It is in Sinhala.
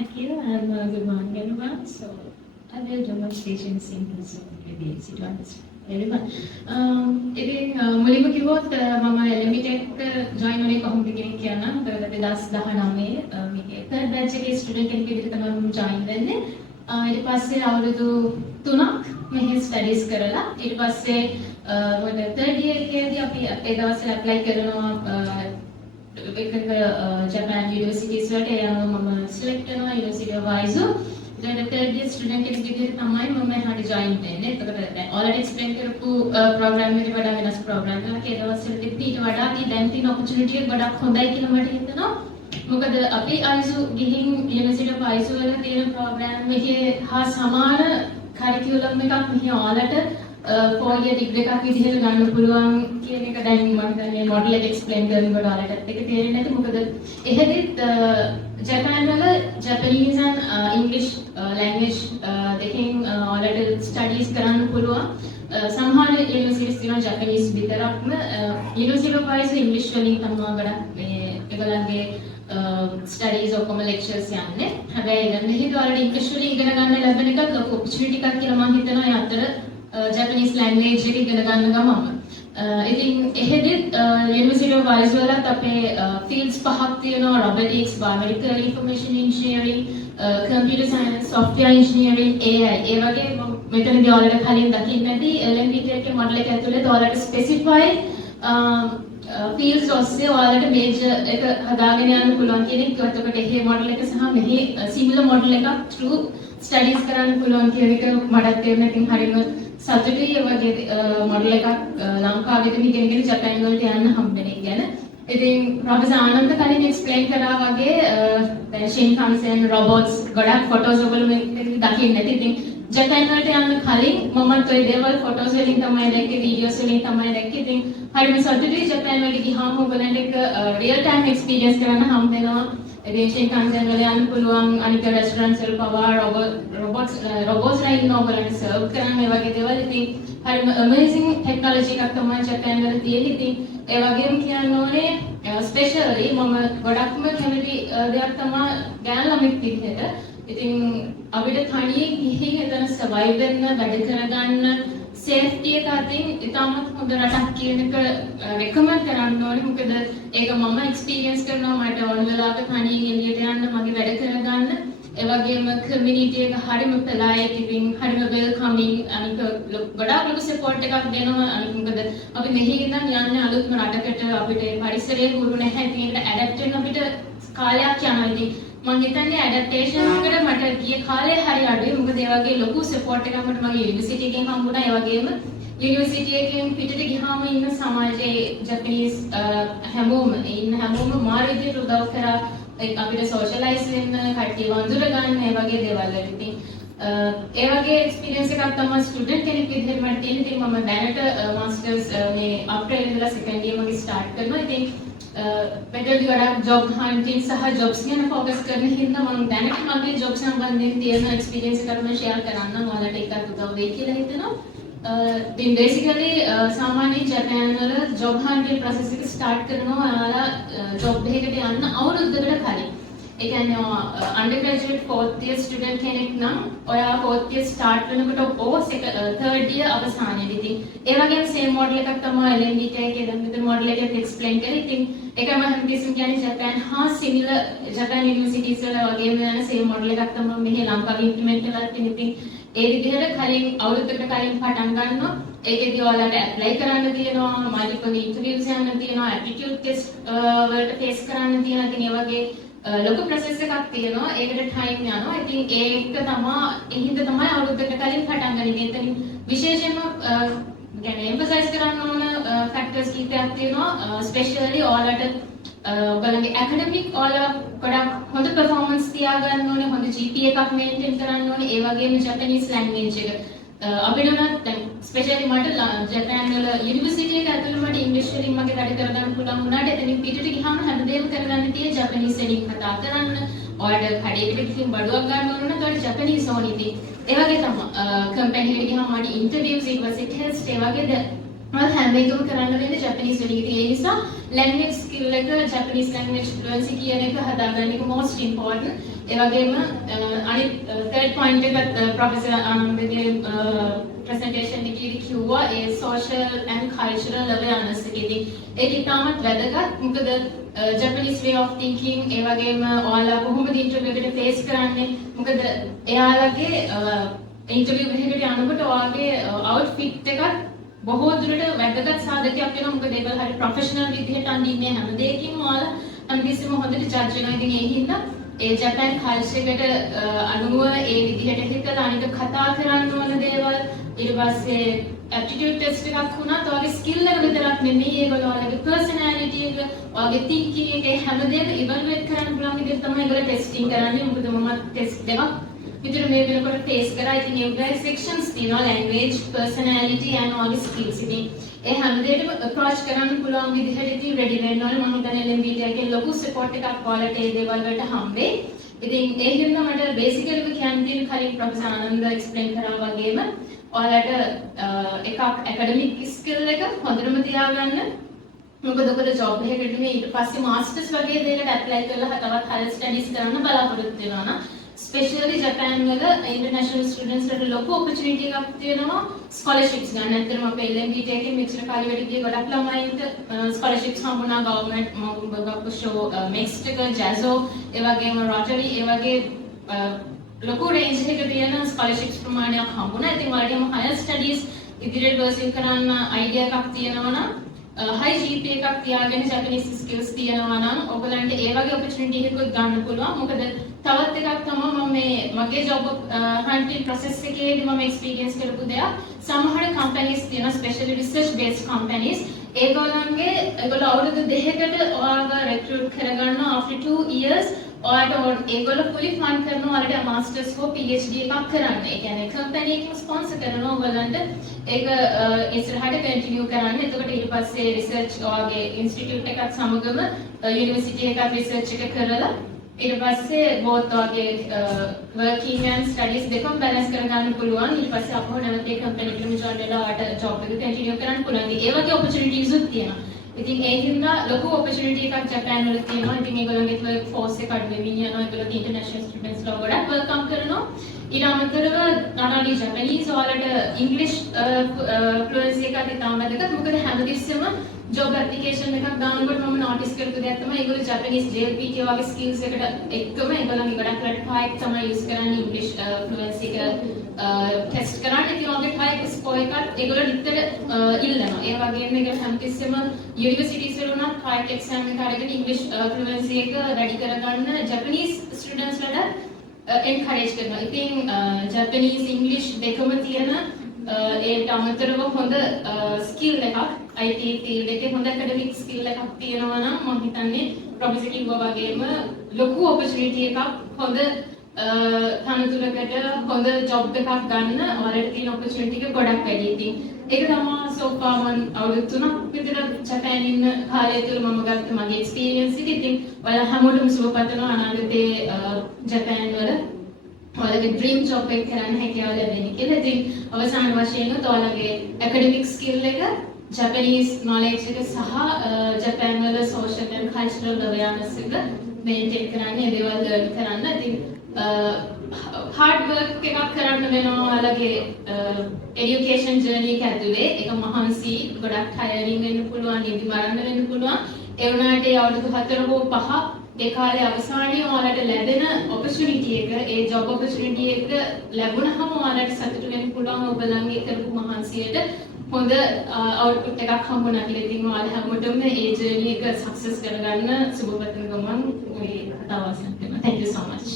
Akira. Good morning, everyone. So, I will demonstration simple so maybe easy to understand. Everyone. ඉතින් මුලින්ම කිව්වොත් මම LMB ජොයින් වුණේ කොහොමද කියන එක කියන්න. 2019 මේකේ third batch එකේ ස්ටුඩන්ට් කෙනෙක් විදිහට තමයි මම ජොයින් වෙන්නේ. ඊට පස්සේ අවුරුදු 3ක් මෙහි ස්ටඩීස් කරලා ඊට පස්සේ මොකද third year එකේදී අපි ඒ දවස්වල ඇප්ලයි කරනවා එකක ජපාන් යුනිවර්සිටිස් වලට ඒ අනුව මම සිලෙක්ට් කරනවා යුනිවර්සිටි ඔෆ් අයිසෝ. ඊට third year ස්ටුඩන්ට් කෙනෙක් විදිහට තමයි මම එහාට ජොයින් වෙන්නේ. එතකොට දැන් ඔයාලට එක්ස්ප්ලেইন කරපු ප්‍රෝග්‍රෑම් එකට වඩා වෙනස් ප්‍රෝග්‍රෑම් එකක්. ඒ දවස්වලදී ඊට වඩා දැන් තියෙන ඔපචුනිටි එක ගොඩක් හොඳයි කියලා මට හිතෙනවා. මොකද අපි අයිසෝ ගිහින් යුනිවර්සිටි ඔෆ් අයිසෝ වල තියෙන ප්‍රෝග්‍රෑම් එකේ හා සමාන කරිකියුලම් එකක් මෙහි ඔයාලට 4 year degree එකක් විදිහට ගන්න පුළුවන් කියන එක දැන් මම හිතන්නේ මොඩල් එක එක්ස්ප්ලেইন කරනකොට ඔයාලටත් ඒක තේරෙන්නේ නැති මොකද එහෙදිත් ජපාන් වල ජපනීස් and ඉංග්‍රීසි ලැන්ග්වේජ් දෙකෙන් ඔයාලට ස්ටඩීස් කරන්න පුළුවන් සමහර යුනිවර්සිටිස් තියෙනවා ජපනීස් විතරක්ම යුනිවර්සිටි ඔෆ් අයිසෝ ඉංග්‍රීසි වලින් තමයි ගොඩක් මේ ඒගොල්ලන්ගේ ස්ටඩීස් ඔක්කොම ලෙක්චර්ස් යන්නේ. හැබැයි මෙහෙදි ඔයාලට ඉංග්‍රීසි වලින් ඉගෙන ගන්න ලැබෙන එක ලොකු ඔපචුනිටි එකක් කියලා මම හිතනවා. ඒ අතර Japanese language එක ඉගෙන ගන්න ගමම. ඉතින් එහෙදිත් University of Aizwa වලත් අපේ fields පහක් තියෙනවා robotics, biomedical information engineering, computer science, software engineering, AI. ඒ වගේ මෙතනදී ඔයාලට කලින් දකින්න ඇති LMB එකේ මොඩල් එක ඇතුලේ ඔයාලට specify fields ඔස්සේ ඔයාලට major එක හදාගෙන යන්න පුළුවන් කියන එක. එතකොට එහේ මොඩල් එක සහ මෙහි similar මොඩල් එකක් through studies කරන්න පුළුවන් කියන එක මටත් තේරෙන. ඉතින් හරියම සතුටුයි ඒ වගේ මොඩල් එකක් ලංකාවේදී ඉගෙනගෙන ජපාන් වලට යන්න හම්බෙන එක ගැන. ඉතින් ප්‍රොෆෙසර් ආනන්ද කලින් එක්ස්ප්ලেইন කරා වගේ දැන් Shinkansen robots ගොඩක් ෆොටෝස් ඔයගොල්ලෝ මේකදී දකින්න ඇති. ඉතින් ජපාන් වලට යන්න කලින් මමත් ওই දේවල් ෆොටෝස් වලින් තමයි දැක්කේ, වීඩියෝස් වලින් තමයි දැක්කේ. ඉතින් හරිම සතුටුයි ජපාන් වලට ගියාම ඔයගොල්ලන්ට එක රියල් ටයිම් එක්ස්පීරියන්ස් කරන්න හම්බ වෙනවා. ඉතින් Shinkansen වල යන්න පුළුවන් අනික රෙස්ටොරන්ට්ස් වල පවා robots ලා ඉන්න ඔයගොල්ලන්ට සර්ව් කරන මේ වගේ දේවල්. ඉතින් හරිම amazing technology එකක් තමයි ජපාන් වල තියෙන්නේ. ඉතින් ඒ වගේම කියන්න ඕනේ ස්පෙෂලි මම ගොඩක්ම කැමති දෙයක් තමයි ගෑනු ළමෙක් විදිහට. ඉතින් අපිට තනියෙන් ගිහින් එතන සර්වයිව් වෙන්න, වැඩ කරගන්න සේෆ්ටි එක අතින් ඉතාමත් හොඳ රටක් කියන එක රෙකමන්ඩ් කරන්න ඕනේ. මොකද ඒක මම එක්ස්පීරියන්ස් කරනවා. මට ඕන වෙලාවක තනියෙන් එළියට යන්න, මගේ වැඩ කරගන්න. ඒ වගේම කමියුනිටි එක හරිම පොලයිට්, ඉතින් හරිම වෙල්කමින්, අනික ගොඩාක් ලොකු සපෝට් එකක් දෙනවා. අනික මොකද අපි මෙහි ඉඳන් යන්නේ අලුත්ම රටකට, අපිට පරිසරයේ හුරු නැහැ. ඉතින් ඒකට ඇඩැප්ට් වෙන්න අපිට කාලයක් යනවා. ඉතින් මම හිතන්නේ ඇඩැප්ටේෂන් එකට මට ගිය කාලේ හරි අඩුයි. මොකද ඒ වගේ ලොකු සපෝට් එකක් මට මගේ යුනිවර්සිටි එකෙන් හම්බුණා. ඒ වගේම යුනිවර්සිටි එකෙන් පිටට ගියාම ඉන්න සමාජයේ ජපනීස් හැමෝම මාර විදියට උදව් කරා. අපිට සෝෂලයිස් වෙන්න, කට්ටිය වඳුර ගන්න, ඒ වගේ දේවල් වලට. ඉතින් ඒ වගේ එක්ස්පීරියන්ස් එකක් තමයි ස්ටුඩන්ට් කෙනෙක් විදිහට මට තියෙන. ඉතින් මම දැනට මාස්ටර්ස් මේ අප්‍රේල් ඉඳලා සෙකන්ඩ් ඉයර් මගේ ස්ටාර්ට් කරනවා. ඉතින් මෙතනදී ගොඩක් ජොබ් හන්ටින් සහ ජොබ්ස් ගැන ફોකස් කරන හින්දා මම දැනට මගේ ජොබ් සම්බන්ධයෙන් තියෙන එක්ස්පීරියන්ස් එකක් මම ෂෙයා කරන්න ඔයාලට එකක් උදව් වෙයි කියලා හිතනවා. ඉතින් බේසිකලි සාමාන්‍ය ජපාන් වල ජොබ් හන්ටින් process එක ස්ටාර්ට් කරනවා ඔයාලා ජොබ් එකකට යන්න අවුරුද්දකට කලින්. ඒ කියන්නේ undergraduate 4th year student කෙනෙක් නම් ඔයා 4th year start වෙනකොට third year අවසානයේදී. ඉතින් ඒ වගේම same model එකක් තමයි LMB එකේ දැන් මෙතන model එකත් explain කරේ. ඉතින් ඒකම හැමතිස්සෙම කියන්නේ ජපාන් හා similar ජපාන් universities වල වගේම යන same model එකක් තමයි මෙහි ලංකාවේ implement කරලා තියෙන්නේ. ඉතින් ඒ විදිහට කලින් අවුරුද්දකට කලින් පටන් ගන්නවා. ඒකෙදී ඔයාලට ඇප්ලයි කරන්න තියෙනවා, multiple interviews යන්න තියෙනවා, aptitude test වලට face කරන්න තියෙනවා. ඉතින් ඒ වගේ ලොකු process එකක් තියෙනවා. ඒකට time යනවා. ඉතින් ඒක තමයි අවුරුද්දකට කලින් පටන් ගන්න. ඉතින් විශේෂයෙන්ම يعني emphasize කරන්න ඕන factors කීපයක් තියෙනවා. especially ඔයාලට ඔයගොල්ලන්ගේ academic ඔයාලා ගොඩක් හොඳ performance තියාගන්න ඕනේ, හොඳ GPA එකක් maintain කරන්න ඕනේ. ඒ වගේම Japanese language එක අපිට නම් දැන් ස්පෙෂලි මට ජපාන් වල යුනිවර්සිටි එක ඇතුළේ මට ඉංග්‍රීසි වලින් මගේ වැඩ කරගන්න පුළුවන් වුණාට එතනින් පිටට ගියාම හැමදේම කරගන්න තියෙන්නේ ජපනීස් වලින් කතා කරන්න. ඔයාලට කඩේකට ගිහින් බඩුවක් ගන්න ඕන නම් ඔයාලට ජපනීස් ඕනේ. ඉතින් ඒ වගේ තමයි කම්පැනි එකට ගියාම මට ඉන්ටර්වියුස් ඊට පස්සේ ටෙස්ට් ඒ වගේ මම හැම එකම කරන්න වෙන්නේ ජපනීස් වලින්. ඉතින් ඒ නිසා language skill එක Japanese language fluency කියන එක හදාගන්න එක most important. ඒ වගේම අනිත් third point එක professor ආනන්දගේ presentation එකේදී කිව්වා ඒ social and cultural awareness එකේදී ඒක ඉතාමත් වැදගත්. මොකද Japanese way of thinking ඒ වගේම ඔයාලා කොහොමද interview එකට face කරන්නේ? මොකද එයාලගේ interview එකකට යනකොට ඔයාගේ outfit එකත් බොහෝ දුරට වැදගත් සාධකයක් වෙනවා. මොකද ඒගොල්ලෝ හරි ප්‍රොෆෙෂනල් විදිහට අඳින්නේ හැම දෙයකින්ම ඔයාලා අනිතිස්සම හොඳට ජජ් වෙනවා. ඉතින් ඒ හින්දා ඒ ජපාන් කල්චර් එකට අනුව ඒ විදිහට හිතලා අනික කතා කරන්න ඕන දේවල් ඊට පස්සේ aptitude test එකක් වුණත් ඔයාගේ skill එක විතරක් නෙමෙයි ඒගොල්ලෝ ඔයාගේ personality එක ඔයාගේ thinking එක හැමදේම evaluate කරන්න පුළුවන් විදිහට තමයි ඒගොල්ලෝ testing කරන්නේ. මොකද මම test දෙකක් විතර මේ වෙනකොට face කරා. ඉතින් ඒකේ sections තියෙනවා language, personality and all skills. ඉතින් ඒ හැමදේටම approach කරන්න පුළුවන් විදිහට ඉතින් ready වෙන්න ඕනේ. මම හිතන්නේ LMBT එකේ ලොකු support එකක් ඔයාලට ඒ දේවල් වලට හම්බෙයි. ඉතින් ඒ හින්දා මට basically කියන්න තියෙන කලින් ප්‍රොෆෙසර් ආනන්ද explain කරා වගේම ඔයාලට එකක් academic skill එක හොඳටම තියාගන්න. මොකද ඔකද job එකකට මේ ඊට පස්සේ masters වගේ දෙයකට apply කරලා තවත් higher studies කරන්න බලාපොරොත්තු වෙනවා නම් especially Japan වල international students වලට ලොකු opportunity එකක් තියෙනවා scholarships ගන්න. ඇත්තටම අපේ LMBT එකේ මෙච්චර කාලෙ වැඩි ගිය ගොඩක් ළමයින්ට scholarships හම්බුණා government show mixed එක JAZO ඒ වගේම Rotary ඒ වගේ ලොකු range එකක තියෙන scholarships ප්‍රමාණයක් හම්බුණා. ඉතින් ඔයාලටම higher studies ඉදිරියට pursue කරන්න idea එකක් තියෙනවා නම් high GPA එකක් තියාගෙන Japanese skills තියෙනවා නම් ඔයගලන්ට ඒ වගේ opportunity එකකුත් ගන්න පුළුවන්. මොකද තවත් එකක් තමයි මම මේ මගේ job hunting process එකේදී මම experience කරපු දෙයක්. සමහර companies තියෙනවා especially research based companies. ඒගොල්ලෝ අවුරුදු 2කට ඔයාලව recruit කරගන්නවා after 2 years ඔයාලට ඒගොල්ලෝ fully fund කරනවා ඔයාලට masters හෝ PhD එකක් කරන්න. ඒ කියන්නේ company එකකින් sponsor කරනවා ඔයගලන්ට ඒක ඉස්සරහට continue කරන්න. එතකොට ඊට පස්සේ research ඔයාගේ institute එකත් සමගම university එකත් research එක කරලා ඊට පස්සේ both ඔයාගේ working and studies දෙකම balance කරගන්න පුළුවන්. ඊට පස්සේ අපහු නැවත ඒ company එකට join වෙලා ඔයාලට job එක continue කරන්න පුළුවන්. ඒ වගේ opportunities උත් තියෙනවා. ඉතින් ඒ හින්දා ලොකු opportunity එකක් ජපාන් වල තියෙනවා. ඉතින් ඒගොල්ලන්ගේ work force එක අඩු වෙමින් යනවා. ඒගොල්ලෝ international students ලා ගොඩක් welcome කරනවා. ඊට අමතරව not only Japanese ඔයාලට English fluency එකක් ඉතාම වැදගත්. මොකද හැමතිස්සෙම job application එකක් දානකොට මම notice කරපු දෙයක් තමයි ඒගොල්ලෝ Japanese JLPT වගේ skills එකට එක්කම ඒගොල්ලන්ගේ ගොඩක් රට පහක් තමයි use කරන්නේ English fluency එක test කරන්න. ඉතින් ඔයගේ type score එකත් ඒගොල්ලෝ නිතර ඉල්ලනවා. ඒ වගේම ඒගොල්ලෝ හැමතිස්සෙම universities වල උනත් type exam එක අරගෙන English fluency එක ready කරගන්න Japanese students වලට encourage කරනවා. ඉතින් Japanese English දෙකම තියෙන ඒට අමතරව හොඳ skill එකක් IT field එකේ හොඳ academic skill එකක් තියෙනවා නම් මම හිතන්නේ ප්‍රොෆෙසර් කිව්වා වගේම ලොකු opportunity එකක් හොඳ තනතුරකට හොඳ job එකක් ගන්න ඔයාලට තියෙන opportunity එක ගොඩක් වැඩි. ඉතින් ඒක තමයි so far මම අවුරුදු 3ක් විතර ජපාන් ඉන්න කාලය තුළ මම ගත්ත මගේ experience එක. ඉතින් ඔයාලා හැමෝටම සුබ පතනවා අනාගතේ ජපාන් වල ඔයාලගේ dream job එක කරන්න හැකියාව ලැබෙන්න කියලා. ඉතින් අවසාන වශයෙන් ඔයාලගේ academic skill එක Japanese knowledge එක සහ ජපාන් වල social and cultural awareness එක maintain කරන්න ඒ දේවල් learn කරන්න. ඉතින් hard work එකක් කරන්න වෙනවා ඔයාලගේ education journey එක ඇතුලේ. ඒක මහන්සි ගොඩක් tiring වෙන්න පුළුවන්, නිදි මරන්න වෙන්න පුළුවන්. ඒ වුණාට ඒ අවුරුදු 4 හෝ 5 ඒ කාලේ අවසානයේ ඔයාලට ලැබෙන opportunity එක ඒ job opportunity එක ලැබුණාම ඔයාලට සතුටු වෙන්න පුළුවන් ඔයගලන්ගේ කරපු මහන්සියට හොඳ output එකක් හම්බුණා කියලා. ඉතින් ඔයාලා හැමෝටම ඒ journey එක success කරගන්න සුබ පතන ගමන් මේ කතාව අවසන් කරනවා. Thank you so much.